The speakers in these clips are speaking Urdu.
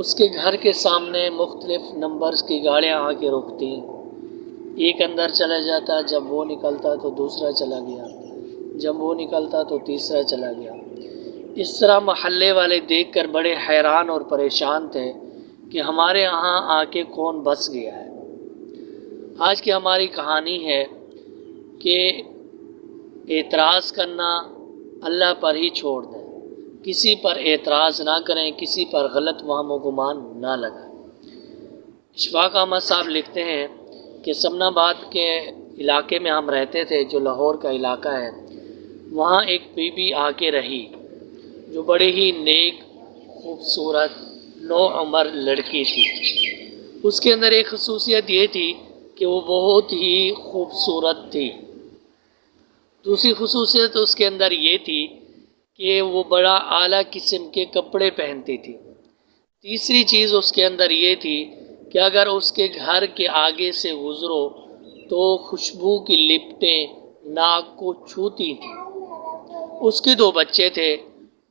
اس کے گھر کے سامنے مختلف نمبرز کی گاڑیاں آ کے رکتی، ایک اندر چلا جاتا، جب وہ نکلتا تو دوسرا چلا گیا، جب وہ نکلتا تو تیسرا چلا گیا۔ اس طرح محلے والے دیکھ کر بڑے حیران اور پریشان تھے کہ ہمارے یہاں آ کے کون بس گیا ہے۔ آج کی ہماری کہانی ہے کہ اعتراض کرنا اللہ پر ہی چھوڑ دیں، کسی پر اعتراض نہ کریں، کسی پر غلط وہم و گمان نہ لگائیں۔ اشفاق احمد صاحب لکھتے ہیں کہ سمن آباد کے علاقے میں ہم رہتے تھے، جو لاہور کا علاقہ ہے، وہاں ایک بی بی آ کے رہی جو بڑے ہی نیک، خوبصورت، نوعمر لڑکی تھی۔ اس کے اندر ایک خصوصیت یہ تھی کہ وہ بہت ہی خوبصورت تھی۔ دوسری خصوصیت اس کے اندر یہ تھی کہ وہ بڑا اعلیٰ قسم کے کپڑے پہنتی تھی۔ تیسری چیز اس کے اندر یہ تھی کہ اگر اس کے گھر کے آگے سے گزرو تو خوشبو کی لپٹیں ناک کو چھوتی تھیں۔ اس کے 2 بچے تھے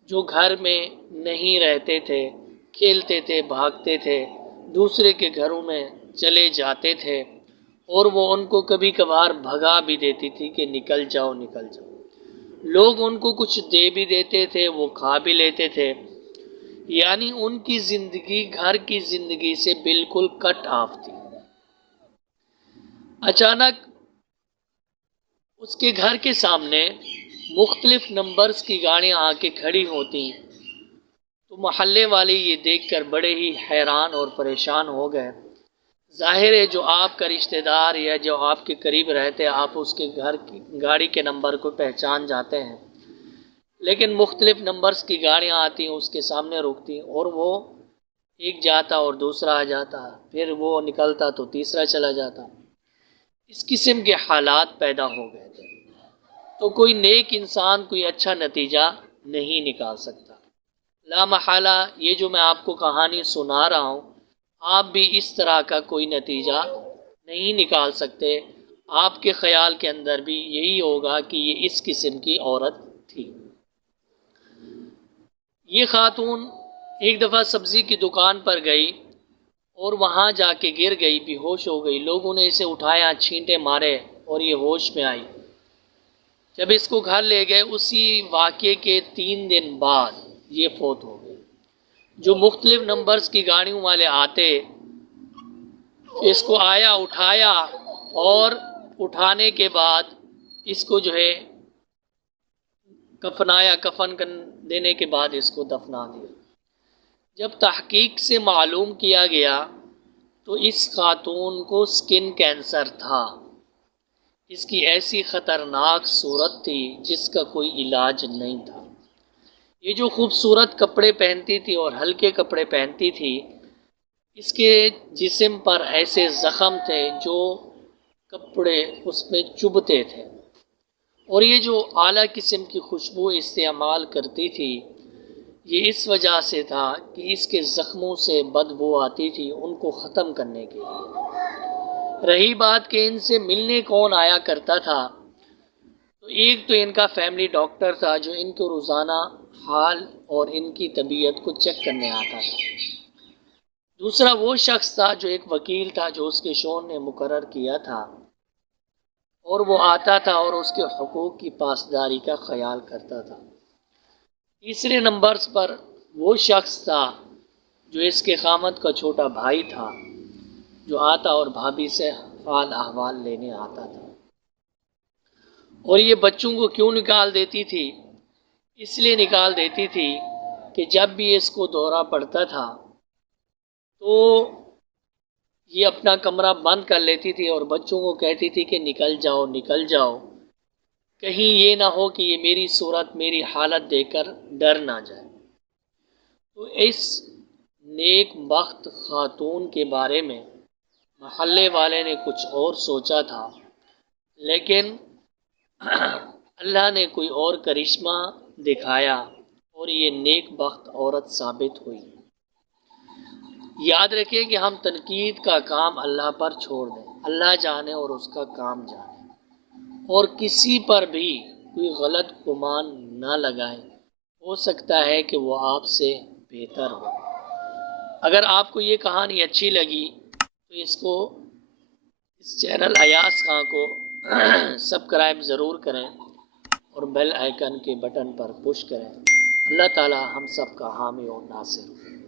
جو گھر میں نہیں رہتے تھے، کھیلتے تھے، بھاگتے تھے، دوسرے کے گھروں میں چلے جاتے تھے، اور وہ ان کو کبھی کبھار بھگا بھی دیتی تھی کہ نکل جاؤ نکل جاؤ۔ لوگ ان کو کچھ دے بھی دیتے تھے، وہ کھا بھی لیتے تھے، یعنی ان کی زندگی گھر کی زندگی سے بالکل کٹ آف تھی۔ اچانک اس کے گھر کے سامنے مختلف نمبرز کی گاڑیاں آ کے کھڑی ہوتی تو محلے والے یہ دیکھ کر بڑے ہی حیران اور پریشان ہو گئے۔ ظاہر ہے جو آپ کا رشتہ دار یا جو آپ کے قریب رہتے، آپ اس کے گھر کی گاڑی کے نمبر کو پہچان جاتے ہیں، لیکن مختلف نمبرز کی گاڑیاں آتی ہیں، اس کے سامنے رکتی، اور وہ ایک جاتا اور دوسرا آ جاتا، پھر وہ نکلتا تو تیسرا چلا جاتا۔ اس قسم کے حالات پیدا ہو گئے تھے، تو کوئی نیک انسان کوئی اچھا نتیجہ نہیں نکال سکتا۔ لا محالہ یہ جو میں آپ کو کہانی سنا رہا ہوں، آپ بھی اس طرح کا کوئی نتیجہ نہیں نکال سکتے۔ آپ کے خیال کے اندر بھی یہی ہوگا کہ یہ اس قسم کی عورت تھی۔ یہ خاتون ایک دفعہ سبزی کی دکان پر گئی اور وہاں جا کے گر گئی، بے ہوش ہو گئی۔ لوگوں نے اسے اٹھایا، چھینٹے مارے اور یہ ہوش میں آئی۔ جب اس کو گھر لے گئے، اسی واقعے کے 3 دن بعد یہ فوت ہو گئی۔ جو مختلف نمبرز کی گاڑیوں والے آتے، اس کو آیا، اٹھایا، اور اٹھانے کے بعد اس کو جو ہے کفنایا، کفن دینے کے بعد اس کو دفنا دیا۔ جب تحقیق سے معلوم کیا گیا تو اس خاتون کو سکن کینسر تھا۔ اس کی ایسی خطرناک صورت تھی جس کا کوئی علاج نہیں تھا۔ یہ جو خوبصورت کپڑے پہنتی تھی اور ہلکے کپڑے پہنتی تھی، اس کے جسم پر ایسے زخم تھے جو کپڑے اس میں چبھتے تھے، اور یہ جو اعلیٰ قسم کی خوشبو استعمال کرتی تھی، یہ اس وجہ سے تھا کہ اس کے زخموں سے بدبو آتی تھی، ان کو ختم کرنے کے لیے۔ رہی بات کہ ان سے ملنے کون آیا کرتا تھا، تو ایک تو ان کا فیملی ڈاکٹر تھا جو ان کو روزانہ حال اور ان کی طبیعت کو چیک کرنے آتا تھا۔ دوسرا وہ شخص تھا جو ایک وکیل تھا جو اس کے شوہر نے مقرر کیا تھا، اور وہ آتا تھا اور اس کے حقوق کی پاسداری کا خیال کرتا تھا۔ تیسرے نمبرز پر وہ شخص تھا جو اس کے خامد کا چھوٹا بھائی تھا، جو آتا اور بھابھی سے حال احوال لینے آتا تھا۔ اور یہ بچوں کو کیوں نکال دیتی تھی؟ اس لیے نکال دیتی تھی کہ جب بھی اس کو دورہ پڑتا تھا تو یہ اپنا کمرہ بند کر لیتی تھی اور بچوں کو کہتی تھی کہ نکل جاؤ نکل جاؤ، کہیں یہ نہ ہو کہ یہ میری صورت، میری حالت دیکھ کر ڈر نہ جائے۔ تو اس نیک بخت خاتون کے بارے میں محلے والے نے کچھ اور سوچا تھا، لیکن اللہ نے کوئی اور کرشمہ دکھایا اور یہ نیک بخت عورت ثابت ہوئی۔ یاد رکھیں کہ ہم تنقید کا کام اللہ پر چھوڑ دیں، اللہ جانے اور اس کا کام جانے، اور کسی پر بھی کوئی غلط گمان نہ لگائیں، ہو سکتا ہے کہ وہ آپ سے بہتر ہو۔ اگر آپ کو یہ کہانی اچھی لگی تو اس چینل ایاز خان کو سبسکرائب ضرور کریں اور بیل آئیکن کے بٹن پر پش کریں۔ اللہ تعالی ہم سب کا حامی و ناصر۔